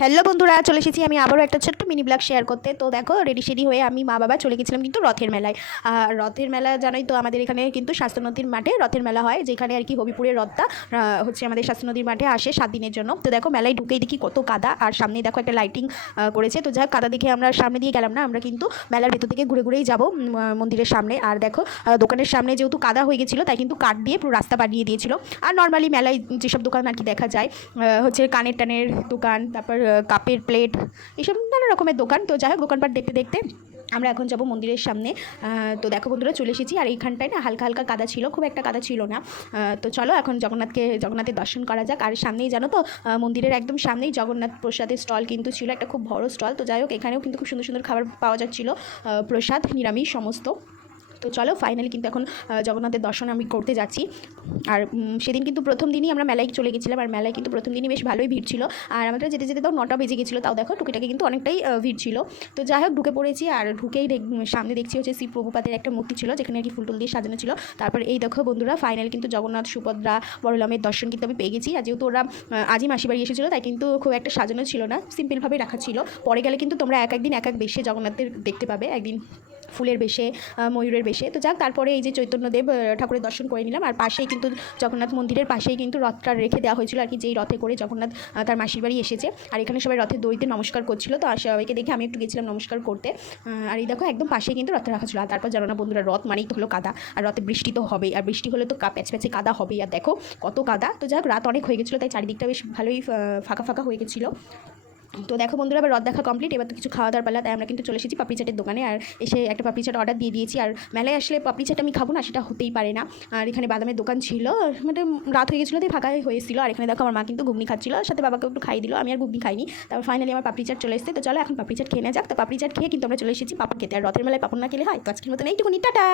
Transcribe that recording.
Hello বন্ধুরা, চলে এসেছি আমি আবারও একটা ছোট্ট মিনি ব্লগ শেয়ার করতে। তো দেখো রেডি শেডি হয়ে আমি মা বাবা চলে গেছিলাম কিন্তু রথের মেলায়। আর রথের মেলা জানোই তো, আমাদের এখানে কিন্তু স্বাস্থ্য নদীর মাঠে রথের মেলা হয়, যেখানে আর কি হবিপুরের রথটা হচ্ছে আমাদের স্বাস্থ্য নদীর মাঠে আসে সাত দিনের জন্য। তো দেখো, মেলায় ঢুকেই দেখি কত কাদা। আর সামনে দেখো একটা লাইটিং করেছে। তো যাই কাদা দেখে আমরা সামনে দিয়ে গেলাম না, আমরা কিন্তু মেলার ভেতর থেকে ঘুরে ঘুরেই যাব মন্দিরের সামনে। আর দেখো দোকানের সামনে যেহেতু কাদা হয়ে গেছিল, তাই কিন্তু কাঠ দিয়ে পুরো রাস্তা বানিয়ে দিয়েছিল। আর নর্মালি মেলায় যেসব দোকান আর কি দেখা যায় হচ্ছে কানের টানের দোকান, তারপর কাপের প্লেট এইসব নানা রকমের দোকান। তো যাই হোক, দোকানপাট দেখতে দেখতে আমরা এখন যাব মন্দিরের সামনে। তো দেখো বন্ধুরা, চলে এসেছি। আর এইখানটায় না হালকা হালকা কাদা ছিল, খুব একটা কাদা ছিল না। তো চলো এখন জগন্নাথকে, জগন্নাথের দর্শন করা যাক। আর সামনেই জানো তো মন্দিরের একদম সামনেই জগন্নাথ প্রসাদের স্টল কিন্তু ছিল, একটা খুব বড় স্টল তো যাই হোক, এখানেও কিন্তু খুব সুন্দর সুন্দর খাবার পাওয়া যাচ্ছিল। প্রসাদ, নিরামিষ, সমস্ত। তো চলো ফাইনালি কিন্তু এখন জগন্নাথের দর্শন আমি করতে যাচ্ছি। আর সেদিন কিন্তু প্রথম দিনই আমরা মেলায় চলে গেছিলাম, আর মেলায় কিন্তু প্রথম দিনই বেশ ভালোই ভিড় ছিল। আর আমাদের যেতে যেতে তাও নটা বেজে গেছিল, তাও দেখো, টুকিটাকে কিন্তু অনেকটাই ভিড় ছিল। তো যাই হোক, ঢুকে পড়েছি, আর ঢুকেই সামনে দেখছি হচ্ছে শ্রী প্রভুপাতের একটা মূর্তি ছিল, যেখানে আর কি ফুলটুল দিয়ে সাজানো ছিল। তারপর এই দেখো বন্ধুরা ফাইনাল কিন্তু জগন্নাথ, সুভদ্রা, বড়লামের দর্শন কিন্তু আমি পেয়ে গেছি। আর যেহেতু ওরা আজই মাসি বাড়ি এসেছিল, তাই কিন্তু খুব একটা সাজানো ছিল না সিম্পলভাবে রাখা ছিল। পরে গেলে কিন্তু তোমরা এক একদিন এক এক বেশে জগন্নাথের দেখতে পাবে, একদিন ফুলের বেশে ময়ূরের বেশে। তো যাক, তারপরে এই যে চৈতন্যদেব ঠাকুরের দর্শন করে নিলাম। আর পাশেই কিন্তু জগন্নাথ মন্দিরের পাশেই কিন্তু রথটা রেখে দেওয়া হয়েছিল আর কি, যেই রথে করে জগন্নাথ তার মাসির বাড়ি এসেছে। আর এখানে সবাই রথের দড়িতে নমস্কার করছিল। তো সবাইকে দেখে আমি একটু গেছিলাম নমস্কার করতে। আর এই দেখো, একদম পাশেই কিন্তু রথটা রাখা ছিল। আর তারপর জানো না বন্ধুরা, রথ মানেই তো হলো কাদা। আর রথে বৃষ্টি তো হবেই। আর বৃষ্টি হলে তো প্যাচ প্যাচে কাদা হবেই। আর দেখো, কত কাদা। তো যাক, রাত অনেক হয়ে গেছিল, তাই চারিদিকটা বেশ ভালোই ফাঁকা ফাঁকা হয়ে গেছিল। তো দেখো বন্ধুরা আবার রথ দেখা কমপ্লিট এবার তো কিছু খাওয়া দাওয়ার পালা, তাই আমরা কিন্তু চলে এসেছি পাপড়ি চাটের দোকানে। আর এসে একটা পাপড়ি চাট অর্ডার দিয়ে দিয়েছি। আর মেলায় আসলে পাপড়ি চাট আমি খাব না, সেটা হতেই পারে না। আর এখানে বাদামের দোকান ছিল। মানে রাত হয়ে গেছিল, তাই ফাঁকা হয়েছিল। আর এখানে দেখো, আমার মা কিন্তু ঘুগনি খাচ্ছিল সাথে বাবাকে একটু খাই দিল। আমি আর ঘুগনি খাইনি। তারপর ফাইনালি আমার পাপড়ি চাট চলে এসেছে। তো চলো, এখন পাপড়ি চাট খেয়ে নেওয়া যাক। তো পাপড়ি চাট খেয়ে কিন্তু আমরা চলে এসেছি পাপড় খেতে। আর রথের মেলায় পাপড় না খেলে হয়? তো আজকের মতন এইটুকুনি, টাটা!